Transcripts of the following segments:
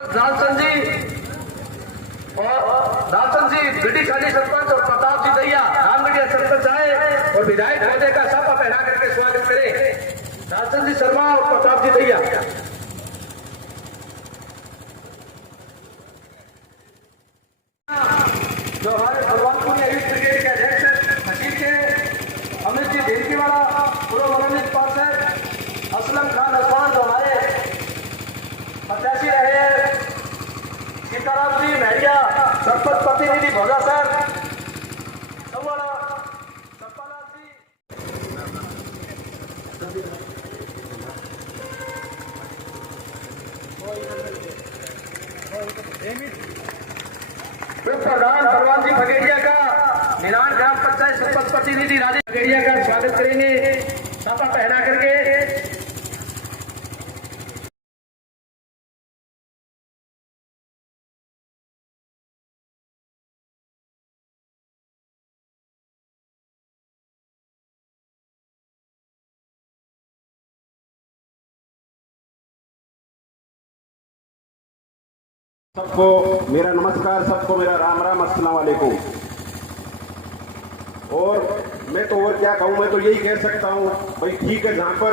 लालचंद जी गड्डी खाली सरपंच और प्रताप जी दैया रामगढ़िया सरपंच आए और विधायक महोदय का साफा पहना करके स्वागत करें। लालचंद जी शर्मा और प्रताप जी दैया। जो हमारे भगवानपुर यूथ ब्रिगेड के अध्यक्ष सचिव के अमित जी देवकीवाला, पूर्व मनोनीत पार्षद असलम खान असवान, जो हमारे प्रत्याशी रहे सीताराम जी महरिया, सरपंच प्रतिनिधि भोजा सर, प्रधान भगवान जी भगेड़िया का, मिलान ग्राम पंचायत सरपंच प्रतिनिधि राजेश भगेड़िया का स्वागत करेंगे साफा पहना करके। सबको मेरा नमस्कार, सबको मेरा राम राम, अस्सलाम वालेकुम। और मैं तो और क्या कहूँ, मैं तो यही कह सकता हूँ भाई ठीक है, जहाँ पर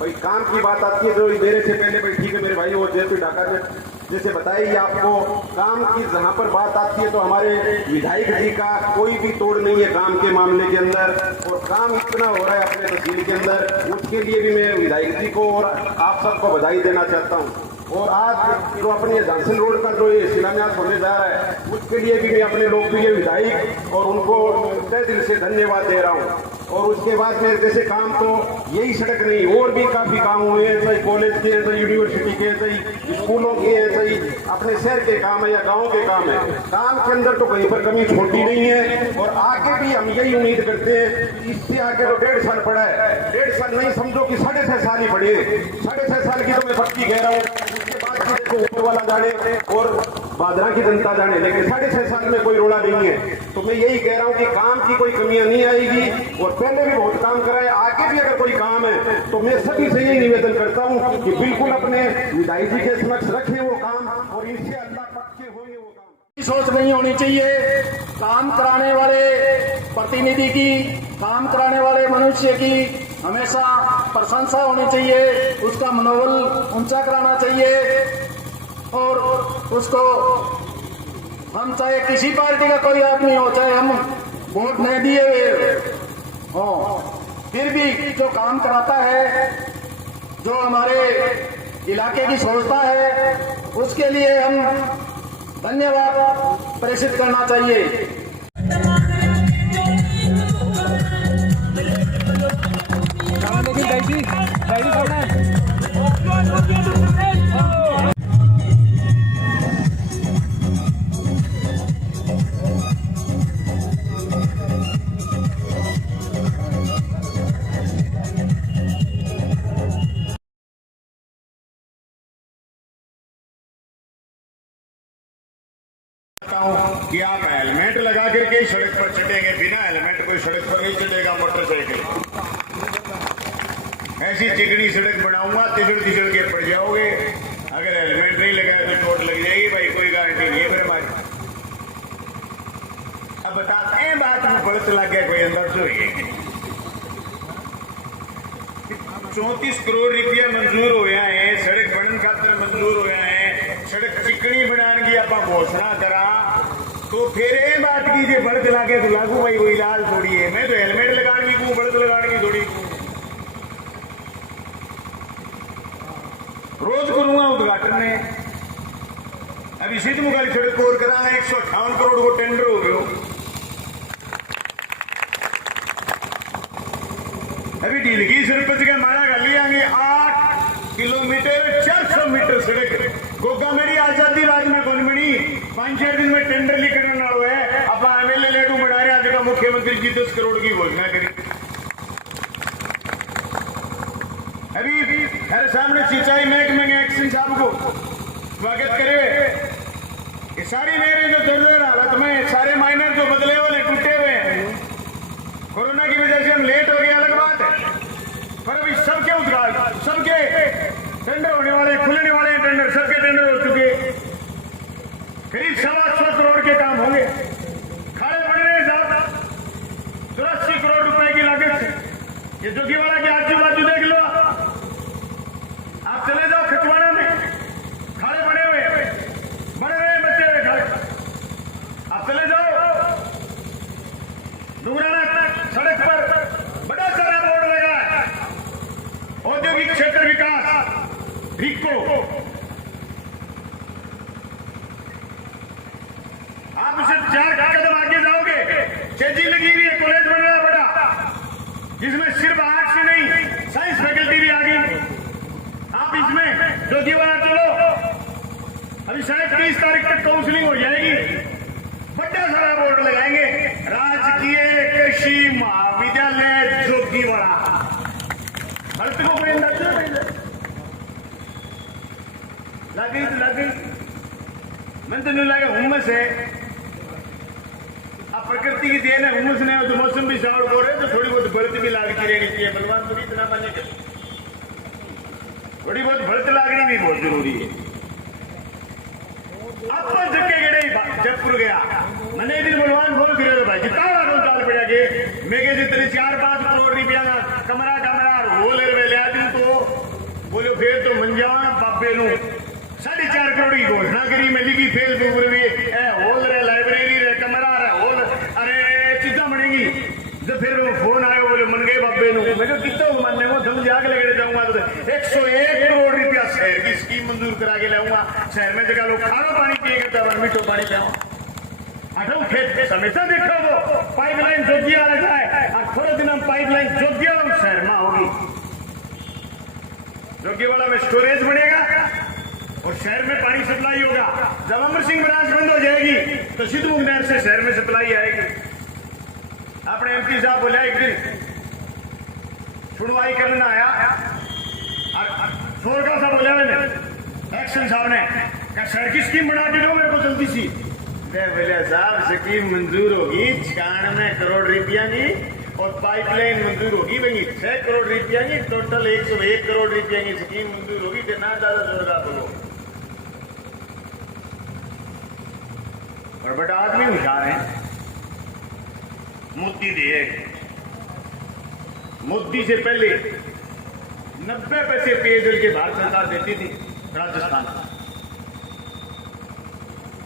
भाई काम की बात आती है तो मेरे से पहले भाई ठीक है मेरे भाई, वो जयपी ढाका ने जैसे बताई आपको, काम की जहाँ पर बात आती है तो हमारे विधायक जी का कोई भी तोड़ नहीं है काम के मामले के अंदर, और काम इतना हो रहा है अपने तहसील के अंदर, उसके लिए भी मैं विधायक जी को और आप सबको बधाई देना चाहता हूँ। और आज जो अपने झांसी रोड का जो ये शिलान्यास होने जा रहा है, उसके लिए भी मैं अपने लोकप्रिय विधायक और उनको तहे दिल से धन्यवाद दे रहा हूँ। और उसके बाद में जैसे काम तो यही सड़क नहीं, और भी काफी काम हुए हैं, चाहे कॉलेज के, चाहे यूनिवर्सिटी के, चाहे स्कूलों के, चाहे अपने शहर के काम है या गाँव के काम है, काम के अंदर तो कहीं पर कमी छोटी नहीं है। और आगे भी हम यही उम्मीद करते हैं, इससे आगे तो 1.5 साल पड़ा है, 1.5 साल नहीं समझो कि 6.5 साल ही पड़े, 6.5 साल की तो मैं पक्की कह रहा हूँ। उसके बाद देखो ऊपर वाला जाने और बादरा की जनता जाने, लेकिन 6.5 साल में कोई रोड़ा नहीं है। तो मैं यही कह रहा हूँ कि काम की कोई कमियां नहीं आएगी, और पहले भी बहुत काम कराए, आगे भी अगर कोई काम है तो मैं सभी से यही निवेदन करता हूँ कि बिल्कुल अपने विधायक जी के समक्ष रखें वो काम, और इससे अल्लाह पक्के होंगे वो काम। सोच नहीं होनी चाहिए काम कराने वाले प्रतिनिधि की, काम कराने वाले मनुष्य की हमेशा प्रशंसा होनी चाहिए, उसका मनोबल ऊंचा कराना चाहिए। और उसको हम चाहे किसी पार्टी का कोई आदमी हो, चाहे हम वोट नहीं दिए हुए हो, फिर भी जो काम कराता है, जो हमारे इलाके की सोचता है, उसके लिए हम धन्यवाद प्रेषित करना चाहिए। कि आप हेलमेट लगा करके सड़क पर चढ़ेंगे, बिना हेलमेट कोई सड़क पर नहीं चढ़ेगा मोटरसाइकिल। ऐसी चिकनी सड़क बनाऊंगा, तिजड़ के पड़ जाओगे। अगर हेलमेट नहीं लगाए तो चोट लग जाएगी, भाई कोई गारंटी नहीं है फिर हमारी। अब बताते हैं बात में गलत लग गया कोई अंदर से हुई। 34 करोड़ रुपया मंजूर होया है, सड़क बनने खातर मंजूर होया है, सड़क चिकनी बनाने की आप घोषणा करा, तो फिर ये बात की जे बढ़त लागे तो लागू भाई वो इलाज थोड़ी है। मैं तो हेलमेट लगाने की बढ़त लगाने की थोड़ी रोज करूंगा उद्घाटन में। अभी सिद्ध मुगाली सड़क और करा 158 करोड़ को टेंडर हो गयो। अभी ढीलगी सरपंच के मारा गली आएंगे 8 किलोमीटर 400 मीटर सड़क गोगा मेरी आजादी बाद में कौन बनी, 5-6 दिन में टेंडर लिखने वालों है। अब एमएलए लेडू बढ़ा रहे, आज का मुख्यमंत्री जी 10 करोड़ की घोषणा करी। अभी हर सामने सिंचाई महकमे के एक्शन साहब को स्वागत करे। ये सारी नहरें जो जरूर हालत में, सारे माइनर जो बदले हुए टूटे हुए हैं, कोरोना की वजह से हम लेट हो गए अलग बात है, पर अभी सबके उद्घाटन, सबके टेंडर होने वाले, खुलने वाले टेंडर, सबके टेंडर हो चुके ये जोगीवाड़ा के आजू बाजू देख लो, आप चले जाओ खचवाड़ा में, खाड़े बने हुए बड़े रहे बच्चे हुए खाड़े, आप चले जाओ डुंगराना सड़क पर बड़ा सारा बोर्ड लगा है, औद्योगिक क्षेत्र विकास रिको। आप उसे 4 कदम आगे जाओगे, चेजी लगी हुई है, कॉलेज बन रहा है बड़ा, जिसमें सिर्फ आर्ट्स ही नहीं साइंस फैकल्टी भी आ गई। आप इसमें जोगीवाड़ा चलो, अभी शायद 30 तारीख तक काउंसलिंग हो जाएगी, बड़ा सारा बोर्ड लगाएंगे, राजकीय कृषि महाविद्यालय जोगीवाड़ा। भर्ती को कोई अंदाजा नहीं लगी तो लगी, मैं तो नहीं लगा हुम्मस है, अब प्रकृति की देन है, हुम्मस ने तो मौसम भी साउड हो रहे तो थोड़ी बहुत बढ़ती भी लागती रहनी चाहिए, भगवान थोड़ी इतना माने के थोड़ी बहुत बढ़त लागनी भी बहुत जरूरी है। अब जगह गए जयपुर गया, मैंने एक दिन भगवान फोन फिर भाई जितना चाल पड़ा के मेगे जितने 4-5 करोड़ रुपया कमरा होल लिया दिन तो बोलो फिर तो मंजावा बाबे नु 4.5 करोड़ की घोषणा करी, मैं लिखी फेसबुक पर भी होल रहे, लाइब्रेरी रहे, कमरा रहे, होल अरे चीजा बनेगी। जब फिर वो फोन आयो बोले मन गए बाबे नु, मैं कितना मानने को समझ आगे लगे जाऊंगा तो 101 करोड़ रुपया शहर की स्कीम मंजूर करा के लाऊंगा। शहर में जगह लोग खाना पानी पिएगा तो मीठो पानी पियाओ, अठो खेत हमेशा देखो वो पाइपलाइन जोगियाड़ा जाए और थोड़े दिन हम पाइपलाइन जोगियाड़ा शहर में होगी, जोगीवाड़ा में स्टोरेज बनेगा और शहर में पानी सप्लाई होगा। जब अमर सिंह ब्रांच बंद हो जाएगी तो सिद्धमुख नहर से शहर में सप्लाई आएगी। अपने एमपी साहब बोला एक दिन सुनवाई करना आया, सोरगा साहब बोला मैंने एक्शन साहब ने क्या शहर की स्कीम बना के दो मेरे को जल्दी सी। बोले साहब स्कीम मंजूर होगी 96 करोड़ रुपया की और पाइपलाइन मंजूर होगी भाई 6 करोड़ रुपया की, टोटल 101 करोड़ रुपया की स्कीम मंजूर होगी, कितना ज्यादा जोरदार बोलो। और बड़ा आदमी होशियार है, मोदी दिए, मोदी से पहले 90 पैसे पेयजल के भारत सरकार देती थी राजस्थान,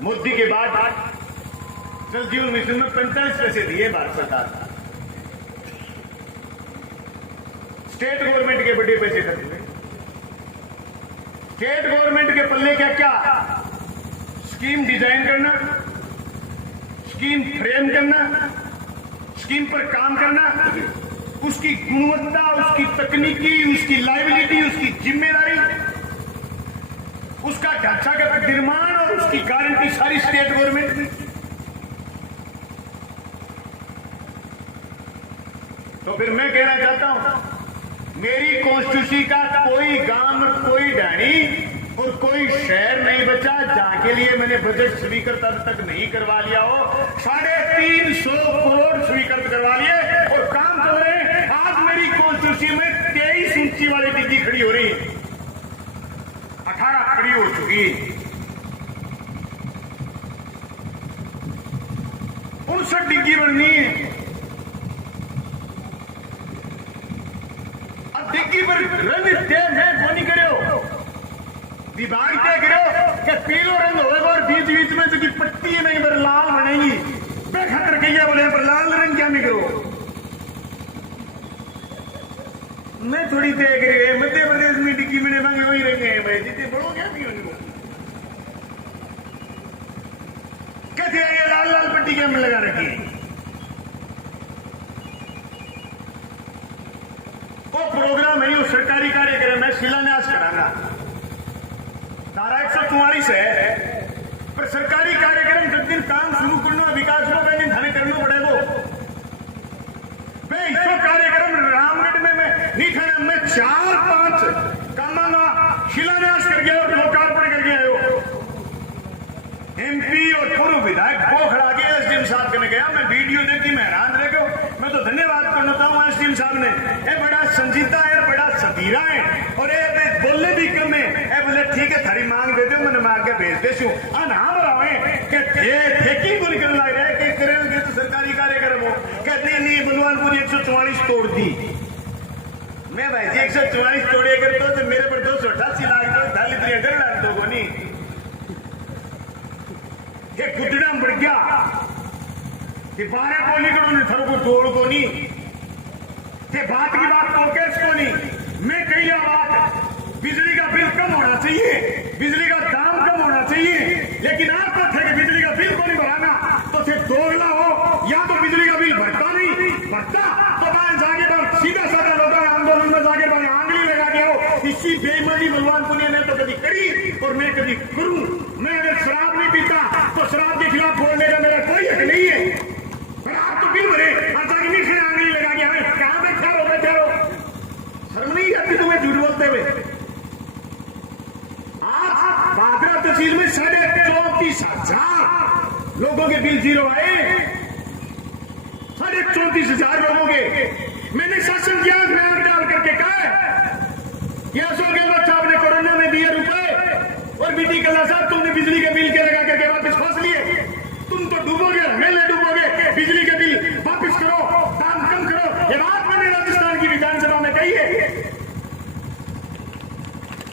मोदी के बाद जल जीवन मिशन में 45 पैसे दिए भारत सरकार। स्टेट गवर्नमेंट के बड़े पैसे खर्च हुए, स्टेट गवर्नमेंट के पल्ले क्या क्या स्कीम डिजाइन करना, स्कीम फ्रेम करना, स्कीम पर काम करना, उसकी गुणवत्ता, उसकी तकनीकी, उसकी लाइबिलिटी, उसकी जिम्मेदारी, उसका ढांचागत निर्माण और उसकी गारंटी सारी स्टेट गवर्नमेंट की। तो फिर मैं कहना चाहता हूं मेरी कॉन्स्टिट्यूंसी का कोई गांव, कोई ढाणी और कोई शहर नहीं बचा जहां के लिए मैंने बजट स्वीकृत अब तक नहीं करवा लिया हो। 350 करोड़ स्वीकृत करवा लिए और काम चल रहे हैं। आज मेरी कॉन्स्टिट्यूंसी में 23 ऊंची वाली डिग्गी खड़ी हो रही है, 18 खड़ी हो चुकी, 59 डिग्गी बननी है। अब डिग्गी पर रंग तेज है कोनी करो, विभाग क्या करो कि पीलो रंग होगा और बीच बीच में जो की पट्टी है नहीं लाल बनेगी, बेखतर कहिए बोले पर लाल रंग क्या नहीं करो। मैं थोड़ी देख रही है मध्य प्रदेश में डिग्गी मैंने मांगे वही रंग है भाई, जितने बड़ो क्या नहीं उनको कहते हैं ये लाल लाल पट्टी क्या में लगा रखी है। वो प्रोग्राम है, वो सरकारी कार्यक्रम है, शिलान्यास कराना, धारा 144 है, पर सरकारी कार्यक्रम जब दिन काम शुरू करना विकास को पहले थाने करना पड़ेगा। मैं इसको कार्यक्रम रामगढ़ में मैं नहीं खाना, मैं 4-5 कामा शिलान्यास कर गया और लोकार्पण कर गया हो। एमपी और पूर्व विधायक पोखरा के एसडीएम साहब के गया, मैं वीडियो देखी मैं हैरान रह गया। मैं तो धन्यवाद करना चाहूँ एसडीएम साहब ने, ये बड़ा संजीदा है, बड़ा सतीरा है और ये बोलने भी कम है। बोले ठीक है थारी मांग दे दो, मैंने मार के भेज दे नाम रहा है कि ठेकी बोल कर लग रहा है कि करेंगे तो सरकारी कार्यक्रम हो, कहते नहीं बलवानपुर 144 तोड़ दी। मैं भाई जी 144 तोड़े करता हूँ तो मेरे पर 288 लाख तो धाली 300 लाख तो कोनी ये गुदड़ा बढ़ गया कि 12 बोली करो ने थर को तोड़ को नहीं ये बात की बात फोकस को नहीं मैं कही बात बिजली का बिल कम होना चाहिए बिजली का दाम कम होना चाहिए लेकिन आपको थे कि बिजली का बिल को नहीं भराना तो थे दोगला हो या तो बिजली का बिल भरता नहीं भरता तो मैं जाके पर सीधा साधा लोगों आंदोलन में जाके पर आंगली लगा के हो इसी बेईमानी भगवान पुण्य ने तो कभी करी और मैं कभी करूं मैं अगर शराब नहीं पीता तो शराब के खिलाफ बोलने का मेरा कोई हक नहीं है पर आप तो बिल भरे और जाके नीचे आंगली लगा के हमें कहां बैठा रहो शर्म नहीं आती तुम्हें झूठ बोलते हुए आज बागरा तहसील में 34,500 लोगों के बिल जीरो आए 34,500 लोगों के मैंने शासन ज्ञान बयान डाल करके कहा कि अशोक गहलोत साहब ने कोरोना में दिए रुपए और बीटी कल्ला साहब तुमने बिजली के बिल के लगा करके वापस फंस लिए तुम तो डूबोगे मेले डूबोगे बिजली के बिल वापस करो दाम कम करो ये बात मैंने राजस्थान की विधानसभा में कही है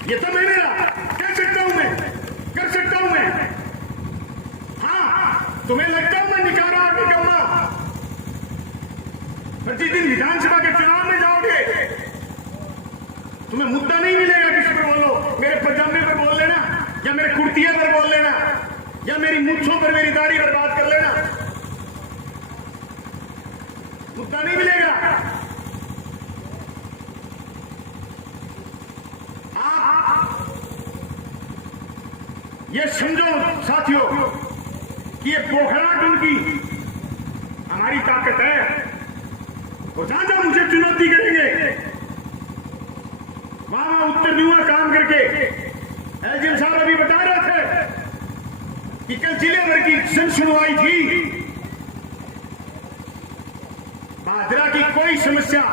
ये तो मैंने कर सकता हूं मैं हाँ तुम्हें लगता हूं मैं निकारा निकम्मा पर जिस दिन विधानसभा के चुनाव में जाओगे तुम्हें मुद्दा नहीं मिलेगा किसी पर बोलो मेरे पजामे पर बोल लेना या मेरे कुर्तिया पर बोल लेना या मेरी मूंछों पर मेरी दाढ़ी पर बात कर लेना मुद्दा नहीं मिलेगा ये समझो साथियों कि ये पोखराट उनकी हमारी ताकत है वो ज्यादा मुझे चुनौती करेंगे वहां उत्तर दूंगा काम करके एलजीएम साहब अभी बता रहे थे कि कल जिले भर की सुनवाई थी बाजरा की कोई समस्या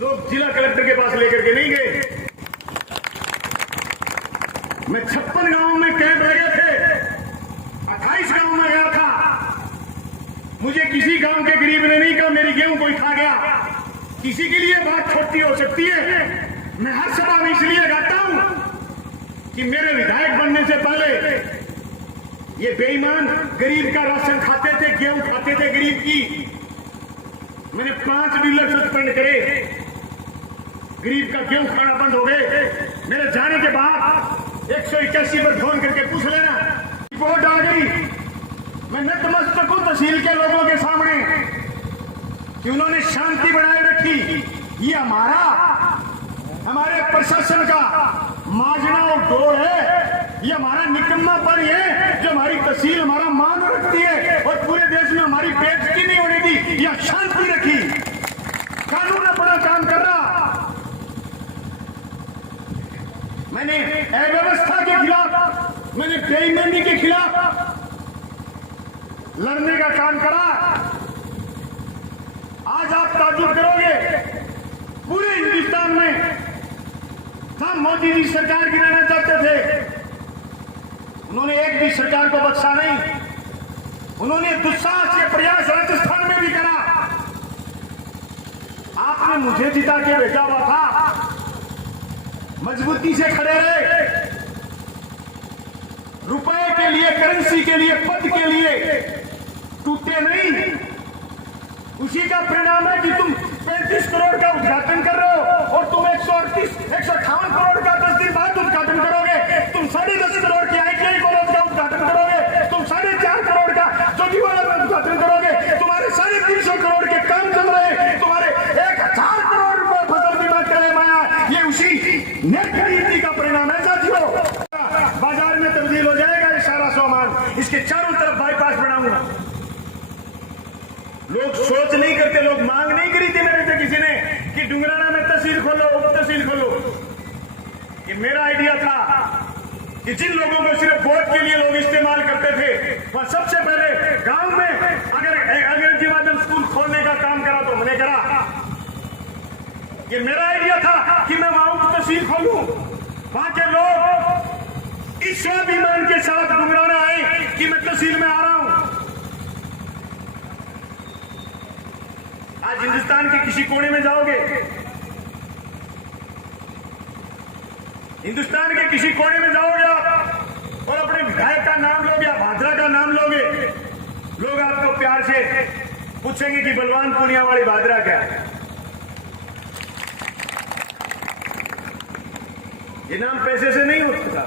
लोग जिला कलेक्टर के पास लेकर के नहीं गए मैं 56 गांव में कैंप लगे थे 28 गांव में गया था मुझे किसी गांव के गरीब ने नहीं कहा मेरी गेहूं कोई खा गया किसी के लिए बात छोटी हो सकती है मैं हर सभा में इसलिए गाता हूं कि मेरे विधायक बनने से पहले ये बेईमान गरीब का राशन खाते थे गेहूं खाते थे गरीब की मैंने 5 डीलर सस्पेंड करे गरीब का गेहूं खाना बंद हो गए मेरे जाने के बाद 181 पर फोन करके पूछ लेना रिपोर्ट आ गई मैं नतमस्तक हूं तहसील के लोगों के सामने कि उन्होंने शांति बनाए रखी ये हमारे प्रशासन का माजना और डोर है ये हमारा निकम्मापन है जो हमारी तहसील हमारा मान रखती है और पूरे देश में हमारी बेइज्जती नहीं होने दी या शांति रखी कानून अपना काम कर रहा मैंने अव्यवस्था के खिलाफ मैंने बेईमानी के खिलाफ लड़ने का काम करा आज आप ताजुब करोगे पूरे हिंदुस्तान में हम मोदी जी सरकार गिराना चाहते थे उन्होंने एक भी सरकार को बख्शा नहीं उन्होंने दुस्साहस के प्रयास राजस्थान में भी करा आपने मुझे जिता के भेजा हुआ था मजबूती से खड़े रहे रुपए के लिए करेंसी के लिए पद के लिए टूटे नहीं उसी का परिणाम है कि तुम 35 करोड़ का उद्घाटन कर रहे हो और तुम 158 करोड़ का 10 दिन बाद उद्घाटन करोगे तुम 10.5 करोड़ के ITI कॉलेज का उद्घाटन करोगे तुम 4.5 करोड़ का जोजीवाड़ा का उद्घाटन करोगे तुम्हारे 350 करोड़ के काम चल रहे तुम्हारे 1000 करोड़ रुपए फसल बीमा चले माया ये उसी नेट नीति का परिणाम है साथियों बाजार में तब्दील हो जाएगा ये सारा सामान इसके चारों तरफ बाईपास बनाऊंगा लोग सोच नहीं करते लोग मांग नहीं करी थी मेरे से किसी ने कि डुंगराना में तहसील खोलो उप तहसील खोलो ये मेरा आइडिया था कि जिन लोगों को सिर्फ वोट के लिए लोग इस्तेमाल करते थे वह सबसे पहले गांव में अगर अंग्रेजी माध्यम स्कूल खोलने का काम करा तो मैंने करा ये मेरा आइडिया था कि मैं वहां उप तहसील खोलूं वहां के लोग इस स्वाभिमान के साथ डुंगराना आए कि मैं तहसील में आ रहा हूं आज हिंदुस्तान के किसी कोने में जाओगे, हिंदुस्तान के किसी कोने में जाओगे आप और अपने विधायक का नाम लोगे या भादरा का नाम लोगे, लोग आपको प्यार से पूछेंगे कि बलवान पूनिया वाली भादरा क्या है। ये नाम पैसे से नहीं होता,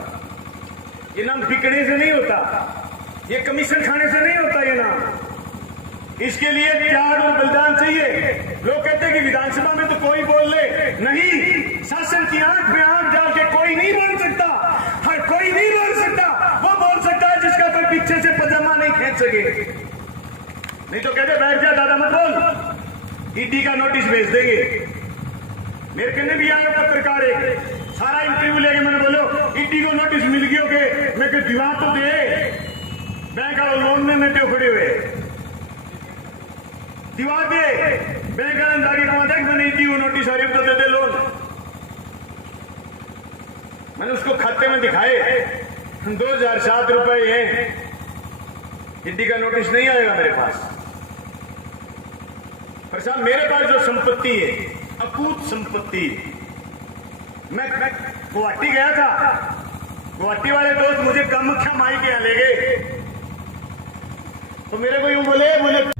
ये नाम बिकने से नहीं होता, ये कमीशन खाने से नहीं होता ये नाम। इसके लिए त्याग और बलिदान चाहिए। लोग कहते हैं कि विधानसभा में तो कोई बोल ले, नहीं, शासन की आंख में आंख डाल के कोई नहीं बोल सकता, हर कोई नहीं बोल सकता। वो बोल सकता है जिसका कोई पीछे से पजामा नहीं खींच सके। नहीं तो कहते बैठ जा दादा मत बोल, ईडी का नोटिस भेज देंगे। मेरे कहने भी आए पत्रकार एक सारा इंटरव्यू लेके मैंने बोलो ईडी को नोटिस मिल गयो के मैं दीवार तो दे बैंक वालों लोन में मैं खड़े हुए दीवार दे बैंक वाले जाके कहा देख मैंने ईडी को नोटिस आ रही तो दे दे लोन। मैंने उसको खाते में दिखाए 2007 रुपए हैं, ईडी का नोटिस नहीं आएगा मेरे पास। पर साहब मेरे पास जो संपत्ति है अकूत संपत्ति, मैं गुवाहाटी गया था, गुवाहाटी वाले दोस्त मुझे कामाख्या माई के यहाँ ले गए तो मेरे को यूं बोले